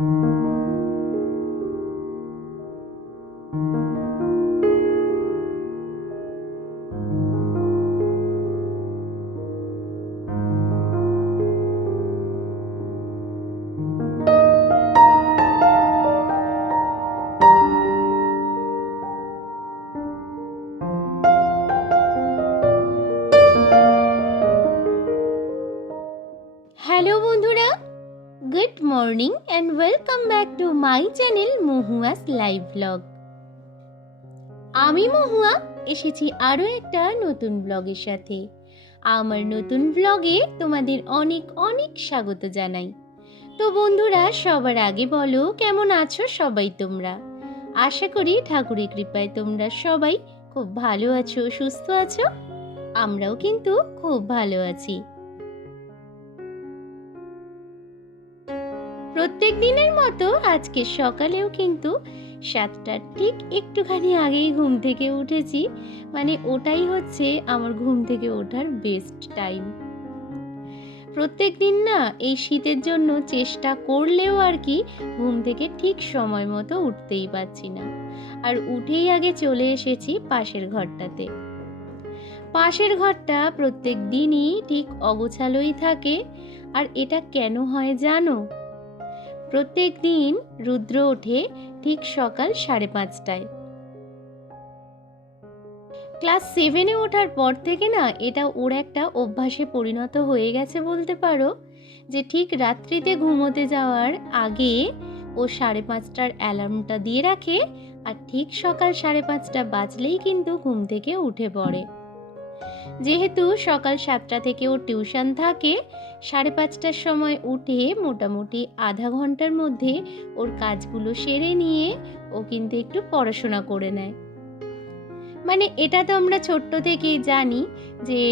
Hello বন্ধুরা, good morning and welcome back to my channel Mahua's live blog. আমি মহুয়া এসেছি আরও একটা নতুন ব্লগের সাথে। আমার নতুন ব্লগে তোমাদের অনেক অনেক স্বাগত জানাই। তো বন্ধুরা, সবার আগে বলো কেমন আছো সবাই তোমরা? আশা করি ঠাকুরের কৃপায় তোমরা সবাই খুব ভালো আছো, সুস্থ আছো। আমরাও কিন্তু খুব ভালো আছি। প্রত্যেক দিনের মতো আজকে সকালেও কিন্তু 7টার ঠিক একটুখানি আগেই ঘুম থেকে উঠেছি। মানে ওটাই হচ্ছে আমার ঘুম থেকে ওঠার বেস্ট টাইম। প্রত্যেক দিন না এই শীতের জন্য চেষ্টা করলেও আর কি ঘুম থেকে ঠিক সময় মতো উঠতেই পারছি না। আর উঠেই আগে চলে এসেছি পাশের ঘরটাতে। পাশের ঘরটা প্রত্যেক দিনই ঠিক অগোছালোই থাকে। আর এটা কেন হয় জানো? প্রত্যেক দিন রুদ্র ওঠে ঠিক সকাল 5:30টায়। ক্লাস 7-এ ওঠার পর থেকে না এটা ওর একটা অভ্যাসে পরিণত হয়ে গেছে বলতে পারো, যে ঠিক রাত্রিতে ঘুমোতে যাওয়ার আগে ও 5:30টার অ্যালার্মটা দিয়ে রাখে, আর ঠিক সকাল 5:30টা বাজলেই কিন্তু ঘুম থেকে উঠে পড়ে। যেহেতু সকাল 7টা থেকে ওর টিউশন থাকে, 5:30টার সময় উঠে মোটামুটি আধা ঘন্টার মধ্যে ওর কাজগুলো সেরে নিয়ে ও কিন্তু একটু পড়াশোনা করে নেয়। মানে এটা তো আমরা ছোট্ট থেকেই জানি যে,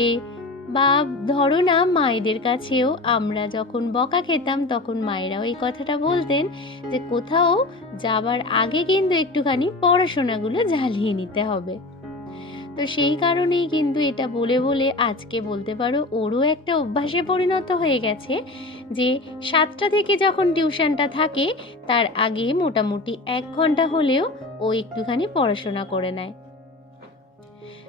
বা ধরো না মায়েদের কাছেও আমরা যখন বকা খেতাম তখন মায়েরাও এই কথাটা বলতেন যে কোথাও যাবার আগে কিন্তু একটুখানি পড়াশোনাগুলো ঝালিয়ে নিতে হবে। তো সেই কারণেই কিন্তু এটা বলে বলে আজকে বলতে পারো ওরও একটা অভ্যাসে পরিণত হয়ে গেছে যে 7টা থেকে যখন টিউশনটা থাকে তার আগে মোটামুটি 1 ঘন্টা হলেও ও একটুখানি পড়াশোনা করে নেয়।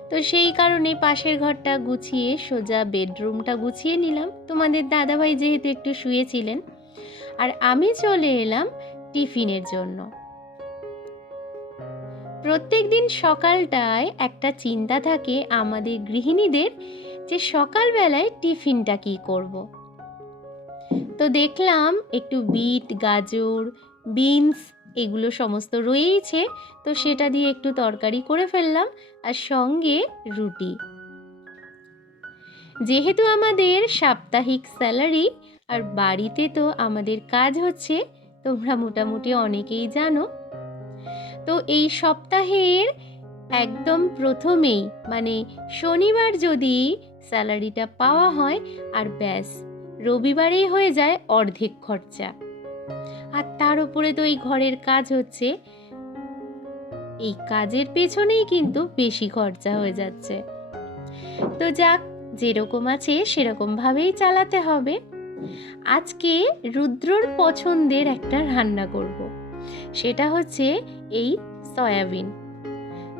তো সেই কারণে পাশের ঘরটা গুছিয়ে সোজা বেডরুমটা গুছিয়ে নিলাম। তোমাদের দাদাভাই যেহেতু একটু শুয়েছিলেন, আর আমি চলে এলাম টিফিনের জন্য। প্রত্যেক দিন সকালটায় একটা চিন্তা থাকে আমাদের গৃহিণীদের, যে সকালবেলায় টিফিনটা কি করব। তো দেখলাম একটু বিট, গাজর, বিনস এগুলো সমস্ত রয়েইছে, তো সেটা দিয়ে একটু তরকারি করে ফেললাম, আর সঙ্গে রুটি। যেহেতু আমাদের সাপ্তাহিক স্যালারি আর বাড়িতে তো আমাদের কাজ হচ্ছে, তোমরা মোটামুটি অনেকেই জানো। তো এই সপ্তাহের একদম প্রথমেই মানে শনিবার যদি স্যালারিটা পাওয়া হয়, আর ব্যাস রবিবারেই হয়ে যায় অর্ধেক খরচা। আর তার উপরে তো এই ঘরের কাজ হচ্ছে, এই কাজের পেছনেই কিন্তু বেশি খরচা হয়ে যাচ্ছে। তো যাক, যেরকম আছে সেরকম ভাবেই চালাতে হবে। আজকে রুদ্রর পছন্দের একটা রান্না করব, সেটা হচ্ছে এই সয়াবিন।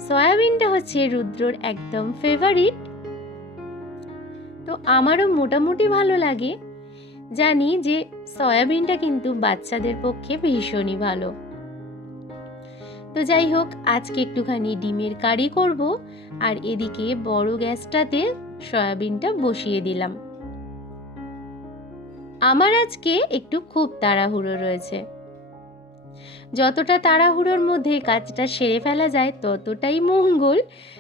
সয়াবিনটা হচ্ছে রুদ্রর একদম ফেভারিট। তো আমারও মোটামুটি ভালো লাগে। জানি যে সয়াবিনটা কিন্তু বাচ্চাদের পক্ষে ভীষণই ভালো। তো যাই হোক, আজকে একটুখানি ডিমের কারি করব, আর এদিকে বড় গ্যাসটাতে সয়াবিনটা বসিয়ে দিলাম। আমার আজকে একটু খুব তাড়াহুড়ো রয়েছে। যতটা তাড়াহুড়োর মধ্যে কাজটা সেরে ফেলা যায় ততটাই মঙ্গল।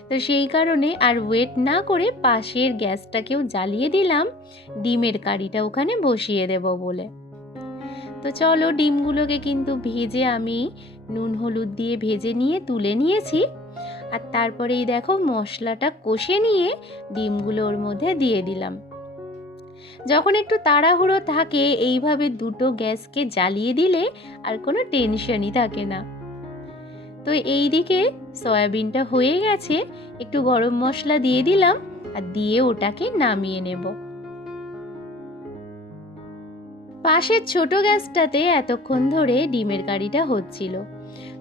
তো সেই কারণে আর ওয়েট না করে পাশের গ্যাসটাকেও জ্বালিয়ে দিলাম ডিমের কারিটা ওখানে বসিয়ে দেব বলে। তো চলো, ডিমগুলোকে কিন্তু ভেজে আমি নুন হলুদ দিয়ে ভেজে নিয়ে তুলে নিয়েছি। আর তারপরে এই দেখো মশলাটা কষে নিয়ে ডিমগুলো ওর মধ্যে দিয়ে দিলাম। যখন একটু তাড়াহুড়ো থাকে এইভাবে দুটো গ্যাসকে জ্বালিয়ে দিলে আর কোনো টেনশনই থাকে না। তো এই দিকে সয়াবিনটা হয়ে গেছে, একটু গরম মশলা দিয়ে দিলাম, আর দিয়ে ওটাকে নামিয়ে নেব। পাশের ছোট গ্যাসটাতে এতক্ষণ ধরে ডিমের কারিটা হচ্ছিল,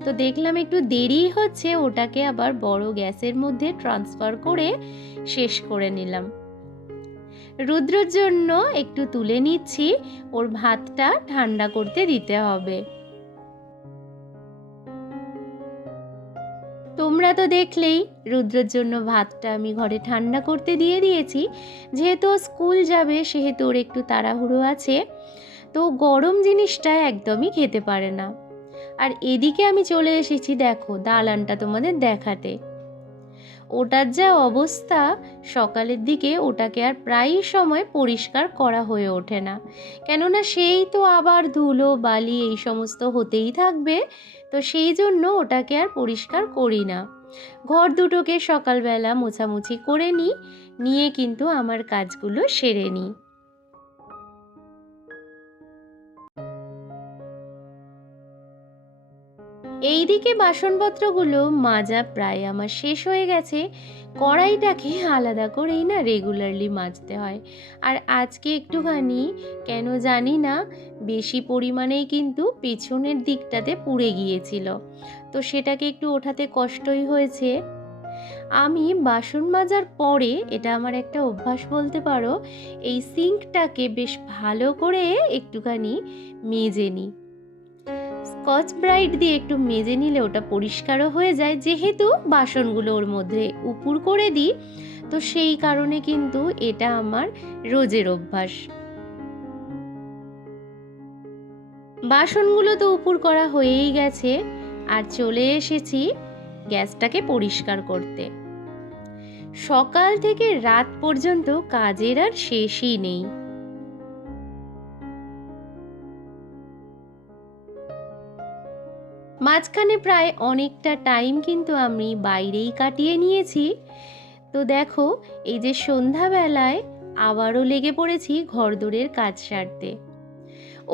তো দেখলাম একটু দেরি হচ্ছে, ওটাকে আবার বড় গ্যাসের মধ্যে ট্রান্সফার করে শেষ করে নিলাম। রুদ্রর জন্য একটু তুলে নিচ্ছি, ওর ভাতটা ঠান্ডা করতে দিতে হবে। তোমরা তো দেখলেই রুদ্রর জন্য ভাতটা আমি ঘরে ঠান্ডা করতে দিয়ে দিয়েছি। যেহেতু ও স্কুল যাবে সেহেতু ওর একটু তাড়াহুড়ো আছে, তো গরম জিনিসটা একদমই খেতে পারে না। আর এদিকে আমি চলে এসেছি দেখো দালানটা তোমাদের দেখাতে। ওটার যা অবস্থা, সকালের দিকে ওটাকে আর প্রায় সময় পরিষ্কার করা হয়ে ওঠে না, কেননা সেই তো আবার ধুলো বালি এই সমস্ত হতেই থাকবে, তো সেই জন্য ওটাকে আর পরিষ্কার করি না। ঘর দুটোকে সকালবেলা মোছামুছি করে নিই, নিয়ে কিন্তু আমার কাজগুলো সেরে নিই। এইদিকে বাসনপত্রগুলো মাজা প্রায় আমার শেষ হয়ে গেছে। কড়াইটাকে আলাদা করেই না রেগুলারলি মাজতে হয়। আর আজকে একটুখানি কেন জানি না বেশি পরিমাণেই কিন্তু পেছনের দিকটাতে পুড়ে গিয়েছিল, তো সেটাকে একটু ওঠাতে কষ্টই হয়েছে। আমি বাসন মাজার পরে, এটা আমার একটা অভ্যাস বলতে পারো, এই সিঙ্কটাকে বেশ ভালো করে একটুখানি মেজে নিই। স্কচ ব্রাইট দিয়ে একটু মেজে নিলে ওটা পরিষ্কারও হয়ে যায়, যেহেতু বাসনগুলো ওর মধ্যে উপুর করে দিই, তো সেই কারণে কিন্তু এটা আমার রোজের অভ্যাস। বাসনগুলো তো উপুর করা হয়েই গেছে, আর চলে এসেছি গ্যাসটাকে পরিষ্কার করতে। সকাল থেকে রাত পর্যন্ত কাজের আর শেষই নেই। মাঝখানে প্রায় অনেকটা টাইম কিন্তু আমি বাইরেই কাটিয়ে নিয়েছি। তো দেখো এই যে সন্ধ্যাবেলায় আবারও লেগে পড়েছি ঘরদোরের কাজ সারতে।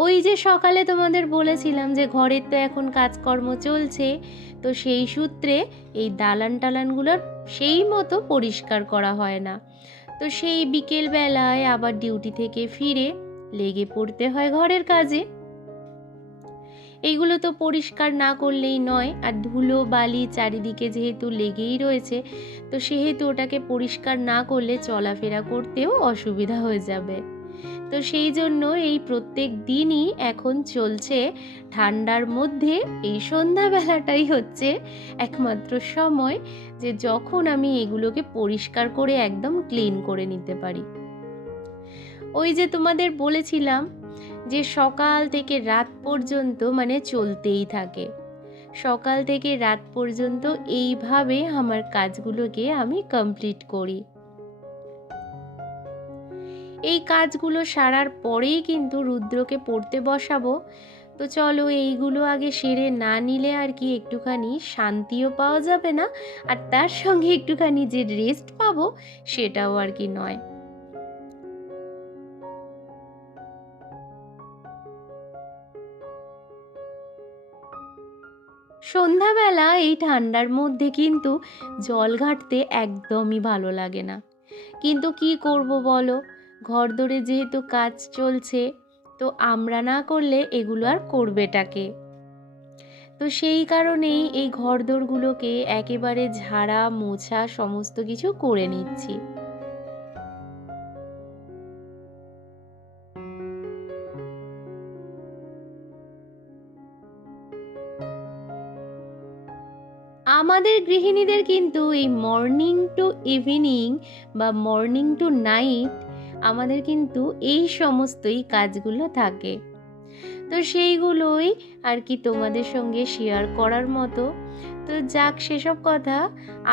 ওই যে সকালে তোমাদের বলেছিলাম যে ঘরের তো এখন কাজকর্ম চলছে, তো সেই সূত্রে এই দালান টালানগুলোর সেই মতো পরিষ্কার করা হয় না। তো সেই বিকেল বেলায় আবার ডিউটি থেকে ফিরে লেগে পড়তে হয় ঘরের কাজে। এইগুলো তো পরিষ্কার না করলেই নয়, আর ধুলো বালি চারিদিকে যেহেতু লেগেই রয়েছে, তো সেহেতু ওটাকে পরিষ্কার না করলে চলাফেরা করতেও অসুবিধা হয়ে যাবে। তো সেই জন্য এই প্রত্যেক দিনই এখন চলছে ঠান্ডার মধ্যে, এই সন্ধ্যাবেলাটাই হচ্ছে একমাত্র সময় যে যখন আমি এগুলোকে পরিষ্কার করে একদম ক্লিন করে নিতে পারি। ওই যে তোমাদের বলেছিলাম যে সকাল থেকে রাত পর্যন্ত মানে চলতেই থাকে, সকাল থেকে রাত পর্যন্ত এইভাবে আমার কাজগুলোকে আমি কমপ্লিট করি। এই কাজগুলো সারার পরেই কিন্তু রুদ্রকে পড়তে বসাবো। তো চলো এইগুলো আগে সেরে না নিলে আর কি একটুখানি শান্তিও পাওয়া যাবে না, আর তার সঙ্গে একটুখানি যে রেস্ট পাবো সেটাও আর কি নয়। সন্ধ্যাবেলা এই ঠান্ডার মধ্যে কিন্তু জল ঘাঁটতে একদমই ভালো লাগে না, কিন্তু কি করব বলো, ঘরদোরে যেহেতু কাজ চলছে, তো আমরা না করলে এগুলো আর করবেটাকে। তো সেই কারণেই এই ঘরদোরগুলোকে একেবারে ঝাড়া মোছা সমস্ত কিছু করে নিচ্ছি। আমাদের গৃহিণীদের কিন্তু এই মর্নিং টু ইভিনিং বা মর্নিং টু নাইট আমাদের কিন্তু এই সমস্তই কাজগুলো থাকে। তো সেইগুলোই আর কি তোমাদের সঙ্গে শেয়ার করার মতো। তো যাক সেসব কথা,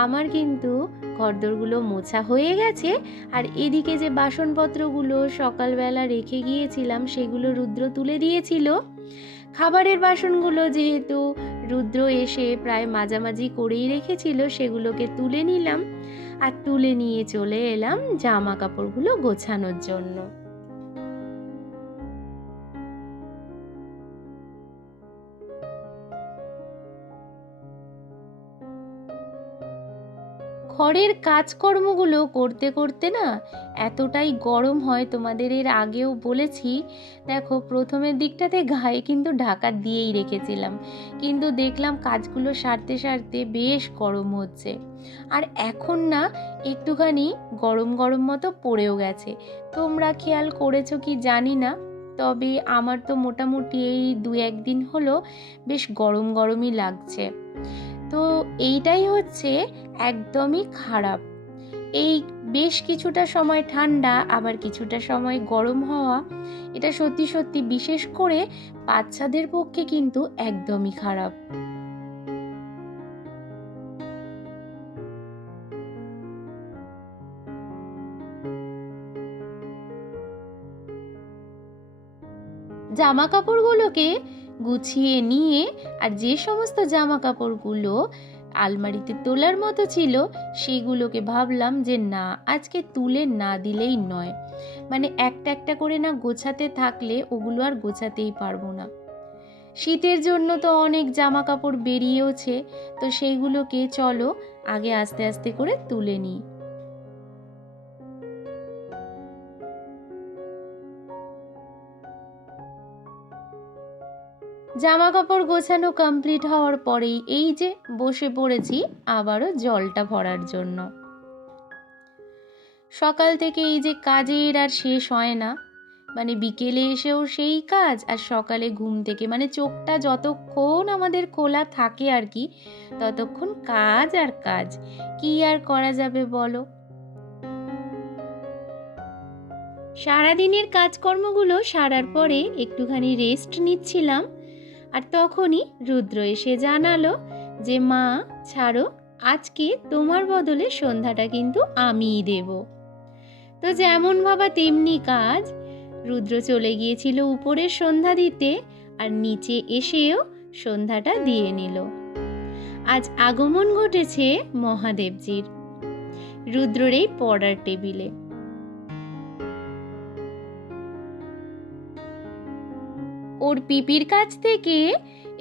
আমার কিন্তু ঘরদোরগুলো মোছা হয়ে গেছে, আর এদিকে যে বাসনপত্রগুলো সকালবেলা রেখে গিয়েছিলাম সেগুলো রুদ্র তুলে দিয়েছিল। খাবারের বাসনগুলো যেহেতু রুদ্র এসে প্রায় মাঝামাঝি করেই রেখেছিল, সেগুলোকে তুলে নিলাম, আর তুলে নিয়ে চলে এলাম জামা কাপড়গুলো গোছানোর জন্য। ঘরের কাজকর্মগুলো করতে করতে না এতটাই গরম হয়, তোমাদের এর আগেও বলেছি। দেখো, প্রথমের দিকটাতে গায়ে কিন্তু ঢাকা দিয়েই রেখেছিলাম, কিন্তু দেখলাম কাজগুলো সারতে সারতে বেশ গরম হচ্ছে। আর এখন না একটুখানি গরম গরম মতো পড়েও গেছে। তোমরা খেয়াল করেছো কি জানি না, তবে আমার তো মোটামুটি এই 2-1 দিন হলো বেশ গরম গরমই লাগছে। তো এইটাই হচ্ছে একদমই খারাপ। এই বেশ কিছুটা সময় ঠান্ডা আবার কিছুটা সময় গরম হওয়া, এটা সত্যি সত্যি বিশেষ করে বাচ্চাদের পক্ষে কিন্তু একদমই খারাপ। জামা কাপড়গুলোকে গুছিয়ে নিয়ে, আর যে সমস্ত জামা কাপড়গুলো আলমারিতে তোলার মতো ছিল সেগুলোকে ভাবলাম যে না, আজকে তুলে না দিলেই নয়। মানে একটা একটা করে না গোছাতে থাকলে ওগুলো আর গোছাতেই পারবো না। শীতের জন্য তো অনেক জামা কাপড় বেরিয়েওছে, তো সেইগুলোকে চলো আগে আস্তে আস্তে করে তুলে নিই। জামা কাপড় গোছানো কমপ্লিট হওয়ার পরেই এই যে বসে পড়েছি আবারও জলটা ভরার জন্য। সকাল থেকে এই যে কাজের আর শেষ হয় না, মানে বিকেলে এসেও সেই কাজ, আর সকালে ঘুম থেকে মানে চোখটা যতক্ষণ আমাদের খোলা থাকে আর কি, ততক্ষণ কাজ আর কাজ। কি আর করা যাবে বলো। সারাদিনের কাজকর্মগুলো সারার পরে একটুখানি রেস্ট নিচ্ছিলাম, আর তখনই রুদ্র এসে জানালো যে মা, ছাড়ো, আজকে তোমার বদলে সন্ধ্যাটা কিন্তু আমিই দেব। তো যেমন ভাবা তেমনি কাজ, রুদ্র চলে গিয়েছিল উপরের সন্ধ্যা দিতে, আর নিচে এসেও সন্ধ্যাটা দিয়ে নিল। আজ আগমন ঘটেছে মহাদেবজির রুদ্রর এই পড়ার টেবিলে। ওর পিপির কাছ থেকে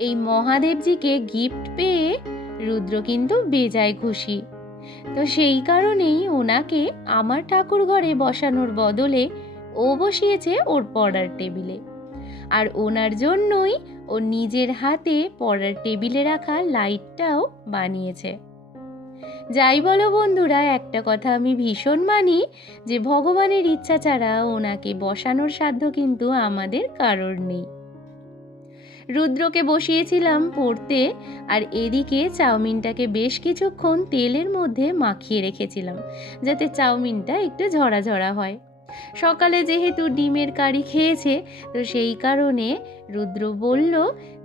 এই মহাদেবজিকে গিফট পেয়ে রুদ্র কিন্তু বেজায় খুশি। তো সেই কারণেই ওনাকে আমার ঠাকুর ঘরে বসানোর বদলে ও বসিয়েছে ওর পড়ার টেবিলে। আর ওনার জন্যই ও নিজের হাতে পড়ার টেবিলে রাখা লাইটটাও বানিয়েছে। যাই বলো বন্ধুরা, একটা কথা আমি ভীষণ মানি যে ভগবানের ইচ্ছা ছাড়া ওনাকে বসানোর সাধ্য কিন্তু আমাদের কারোর নেই। রুদ্রকে বসিয়েছিলাম পড়তে, আর এদিকে চাউমিনটাকে বেশ কিছুক্ষণ তেলের মধ্যে মাখিয়ে রেখেছিলাম যাতে চাউমিনটা একটু ঝরা ঝরা হয়। সকালে যেহেতু ডিমের কারি খেয়েছে, তো সেই কারণে রুদ্র বলল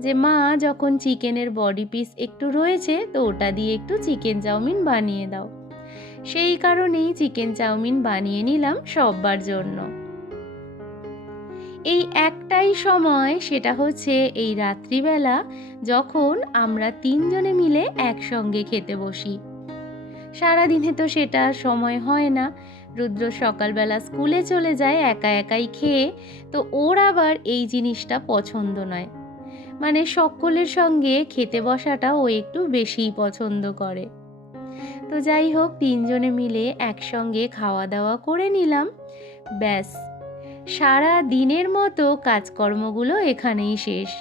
যে মা, যখন চিকেনের বডি পিস একটু রয়েছে তো ওটা দিয়ে একটু চিকেন চাউমিন বানিয়ে দাও। সেই কারণেই চিকেন চাউমিন বানিয়ে নিলাম সবার জন্য। এই একটাই সময়, সেটা হচ্ছে এই রাত্রিবেলা, যখন আমরা 3 জনে মিলে একসঙ্গে খেতে বসি। সারাদিনে তো সেটা সময় হয় না। রুদ্র সকালবেলা স্কুলে চলে যায় একা একাই খেয়ে, তো ওর আবার এই জিনিসটা পছন্দ নয়। মানে সকলের সঙ্গে খেতে বসাটা ও একটু বেশিই পছন্দ করে। তো যাই হোক, 3 জনে মিলে একসঙ্গে খাওয়া দাওয়া করে নিলাম। ব্যাস, সারা দিনের মতো কাজকর্মগুলো এখানেই শেষ।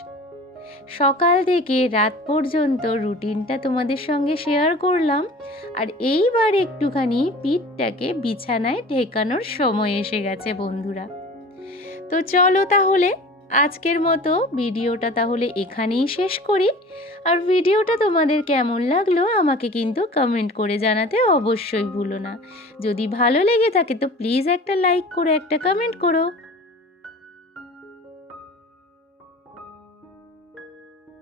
সকাল থেকে রাত পর্যন্ত রুটিনটা তোমাদের সঙ্গে শেয়ার করলাম, আর এইবার একটুখানি পিঠটাকে বিছানায় ঠেকানোর সময় এসে গেছে বন্ধুরা। তো চলো তাহলে আজকের মতো ভিডিওটা তাহলে এখানেই শেষ করি। আর ভিডিওটা তোমাদের কেমন লাগলো আমাকে কিন্তু কমেন্ট করে জানাতে অবশ্যই ভুলো না। যদি ভালো লেগে থাকে তো প্লিজ একটা লাইক করো, একটা কমেন্ট করো।